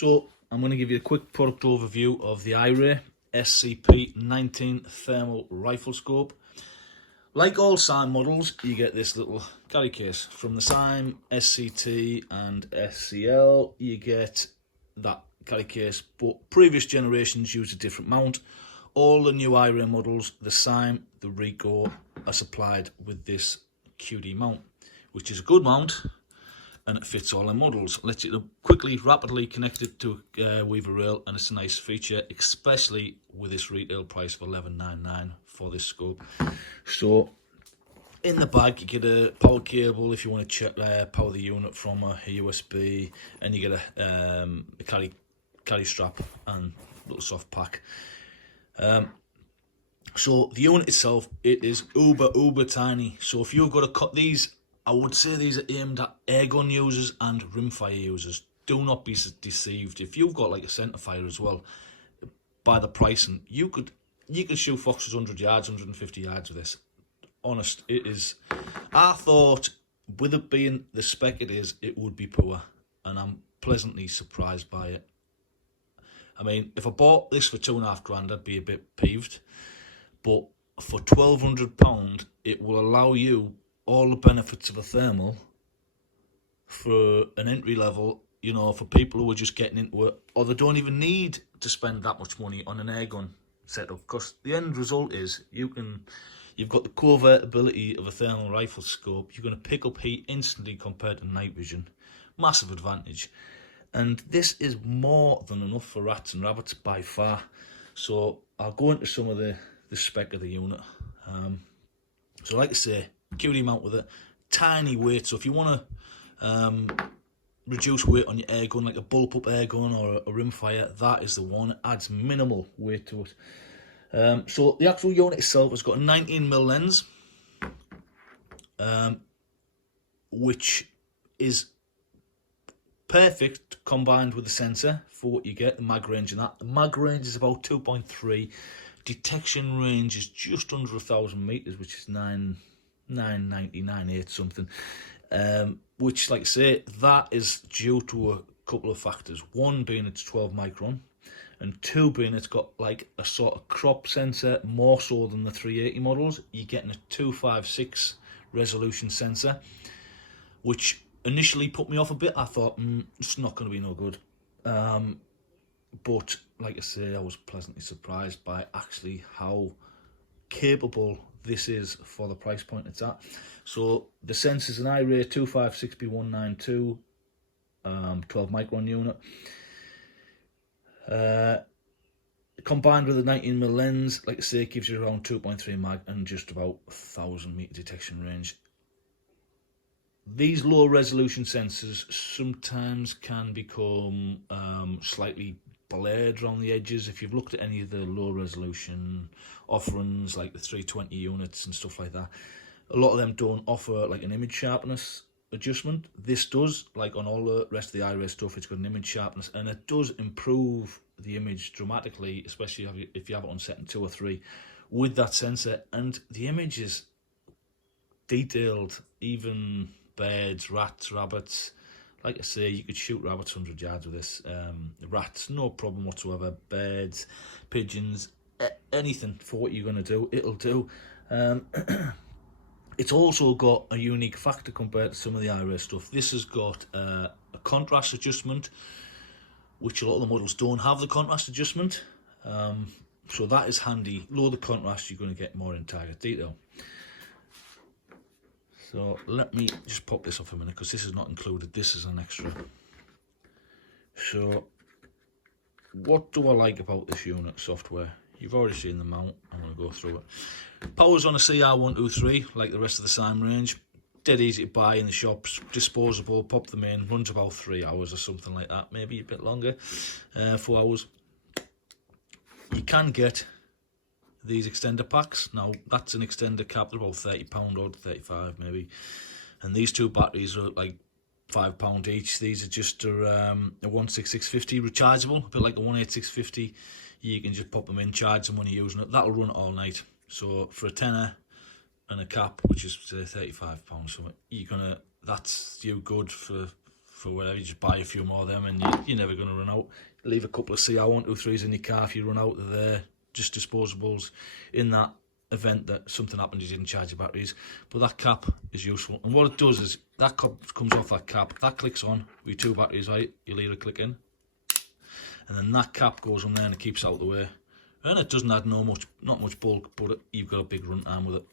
So I'm going to give you a quick product overview of the IRAY SCP19 Thermal Rifle Scope. Like all Saim models, you get this little carry case. From the Saim SCT and SCL, you get that carry case, but previous generations used a different mount. All the new IRAY models, the Saim, the Rico, are supplied with this QD mount, which is a good mount, and it fits all the models. Lets you quickly, rapidly connect it to a Weaver rail, and it's a nice feature, especially with this retail price of $11.99 for this scope. So in the bag you get a power cable if you want to power the unit from a USB, and you get a carry strap and a little soft pack. So the unit itself, it is uber tiny. So if you've got to cut these, I would say these are aimed at airgun users and rimfire users. Do not be deceived. If you've got like a centerfire as well, by the pricing, you could shoot foxes 100 yards, 150 yards with this. Honest, it is. I thought with it being the spec it is, it would be poor, and I'm pleasantly surprised by it. I mean, if I bought this for £2.5 I'd be a bit peeved, but for £1,200 it will allow you all the benefits of a thermal for an entry level, you know, for people who are just getting into it, or they don't even need to spend that much money on an airgun setup, because the end result is you've got the convertibility of a thermal rifle scope. You're going to pick up heat instantly compared to night vision. Massive advantage. And this is more than enough for rats and rabbits by far. So I'll go into some of the spec of the unit. So like I say, QD mount with it, tiny weight. So if you want to reduce weight on your airgun, like a bullpup airgun or a rimfire, that is the one. It adds minimal weight to it. So the actual unit itself has got a 19mm lens, which is perfect combined with the sensor for what you get, the mag range and that. The mag range is about 2.3. Detection range is just under 1,000 meters, which is 9.8 something. Which, like I say, that is due to a couple of factors. One being it's 12 micron, and two being it's got like a sort of crop sensor, more so than the 380 models. You're getting a 256 resolution sensor, which initially put me off a bit. I thought, it's not going to be no good. But like I say, I was pleasantly surprised by actually how capable this is for the price point it's at. So the sensor's an IRAY 256B192 12 micron unit. Combined with a 19mm lens, like I say, it gives you around 2.3 mag and just about 1,000 meter detection range. These low resolution sensors sometimes can become slightly blurred around the edges. If you've looked at any of the low resolution offerings like the 320 units and stuff like that, a lot of them don't offer like an image sharpness adjustment. This does, like on all the rest of the IRAY stuff, it's got an image sharpness, and it does improve the image dramatically, especially if you have it on setting 2 or 3 with that sensor, and the image is detailed. Even birds, rats, rabbits, like I say, you could shoot rabbits 100 yards with this. Rats, no problem whatsoever. Birds, pigeons, anything for what you're going to do, it'll do. It's also got a unique factor compared to some of the IRAY stuff. This has got a contrast adjustment, which a lot of the models don't have the contrast adjustment. So that is handy. Lower the contrast, you're going to get more in target detail. So let me just pop this off a minute, because this is not included. This is an extra. So what do I like about this unit software? You've already seen the mount. I'm going to go through it. Power's on a CR123, like the rest of the Saim range. Dead easy to buy in the shops. Disposable, pop them in. Runs about 3 hours or something like that. Maybe a bit longer. 4 hours. You can get these extender packs. Now that's an extender cap, they're about £30 or 35 maybe, and these two batteries are like £5 each. These are just a 16650 rechargeable, a bit like a 18650. You can just pop them in, charge them when you're using it. That'll run it all night. So for a tenner and a cap, which is say £35, so that's you good for for whatever. You just buy a few more of them and you're never going to run out. Leave a couple of CR123s in your car if you run out of there. Just disposables in that event that something happened, you didn't charge your batteries. But that cap is useful, and what it does is that cap comes off that cap, that clicks on with 2 batteries, right? You leave it click in, and then that cap goes on there and it keeps out of the way, and it doesn't add not much bulk, but you've got a big run time with it.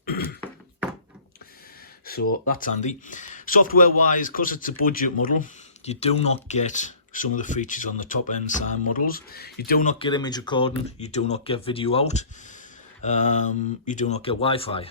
So that's handy. Software wise, because it's a budget model, you do not get some of the features on the top end Saim models. You do not get image recording, you do not get video out, you do not get Wi-Fi,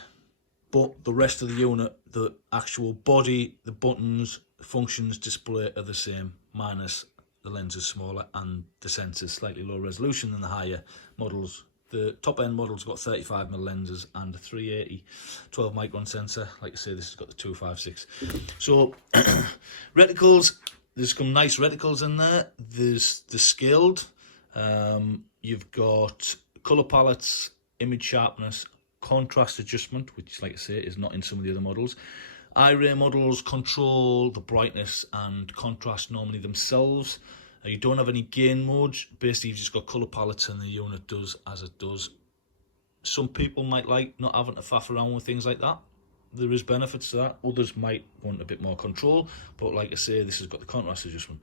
but the rest of the unit, the actual body, the buttons, the functions, display are the same, minus the lens is smaller and the sensor is slightly lower resolution than the higher models. The top end models got 35mm lenses and a 380 12 micron sensor. Like I say, this has got the 256. So reticles, there's some nice reticles in there. There's the scaled, you've got colour palettes, image sharpness, contrast adjustment, which, like I say, is not in some of the other models. IRAY models control the brightness and contrast normally themselves. You don't have any gain modes. Basically, you've just got colour palettes and the unit does as it does. Some people might like not having to faff around with things like that. There is benefits to that. Others might want a bit more control, but like I say, this has got the contrast adjustment.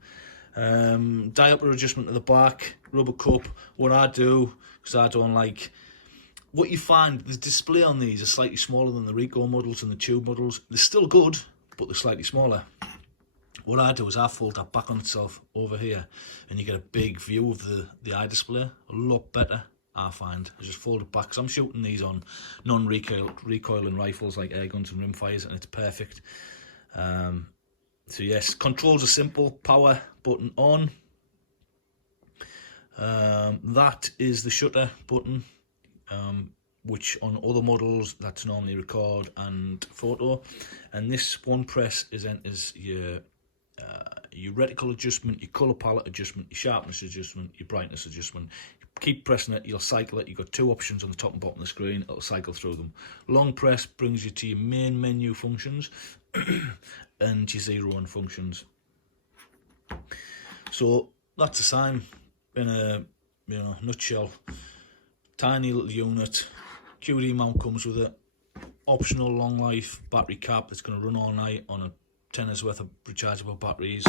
Diopter adjustment at the back, rubber cup. What I do, because I don't like... What you find, the display on these are slightly smaller than the Ricoh models and the Tube models. They're still good, but they're slightly smaller. What I do is I fold that back on itself over here, and you get a big view of the iDisplay. A lot better, I find. I just fold it back, because I'm shooting these on non-recoiling rifles like air guns and rimfires, and it's perfect. So yes, controls are simple. Power button on. That is the shutter button. Which on other models that's normally record and photo, and this one press is your reticle adjustment, your colour palette adjustment, your sharpness adjustment, your brightness adjustment. Keep pressing it, you'll cycle it. You've got 2 options on the top and bottom of the screen, it'll cycle through them. Long press brings you to your main menu functions and your 0-1 functions. So that's a Saim in a nutshell. Tiny little unit, QD mount comes with it, optional long life battery cap that's going to run all night on a tenner's worth of rechargeable batteries,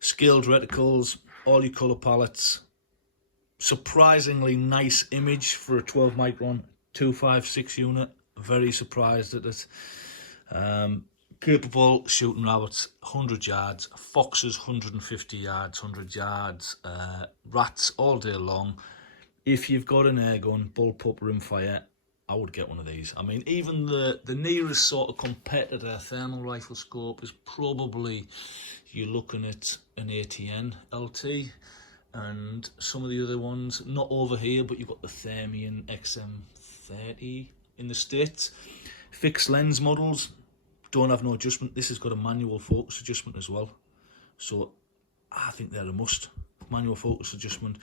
scaled reticles, all your colour palettes, surprisingly nice image for a 12 micron 256 unit, very surprised at it. Capable shooting rabbits 100 yards, foxes 150 yards, 100 yards, rats all day long. If you've got an air gun, bullpup, rimfire, I would get one of these. I mean, even the nearest sort of competitor thermal rifle scope is probably, you're looking at an ATN LT, and some of the other ones, not over here, but you've got the Thermion XM30 in the States. Fixed lens models don't have no adjustment. This has got a manual focus adjustment as well. So I think they're a must. Manual focus adjustment,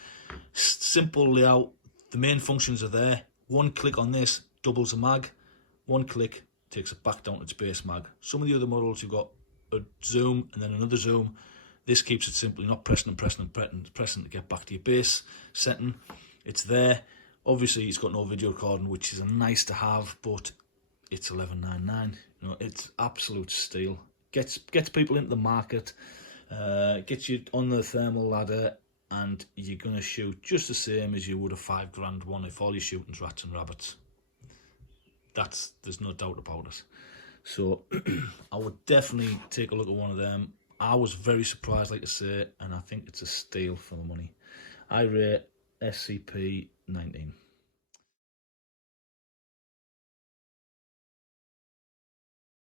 simple layout, the main functions are there. One click on this doubles a mag, one click takes it back down to its base mag. Some of the other models you've got a zoom and then another zoom. This keeps it simple, you're not pressing to get back to your base setting. It's there. Obviously it's got no video recording, which is a nice to have, but it's $11.99. It's absolute steal. Gets people into the market. Gets you on the thermal ladder, and you're going to shoot just the same as you would a $5 one if all you're shooting's rats and rabbits. There's no doubt about it. So I would definitely take a look at one of them. I was very surprised, like I say, and I think it's a steal for the money. IRAY SCP19.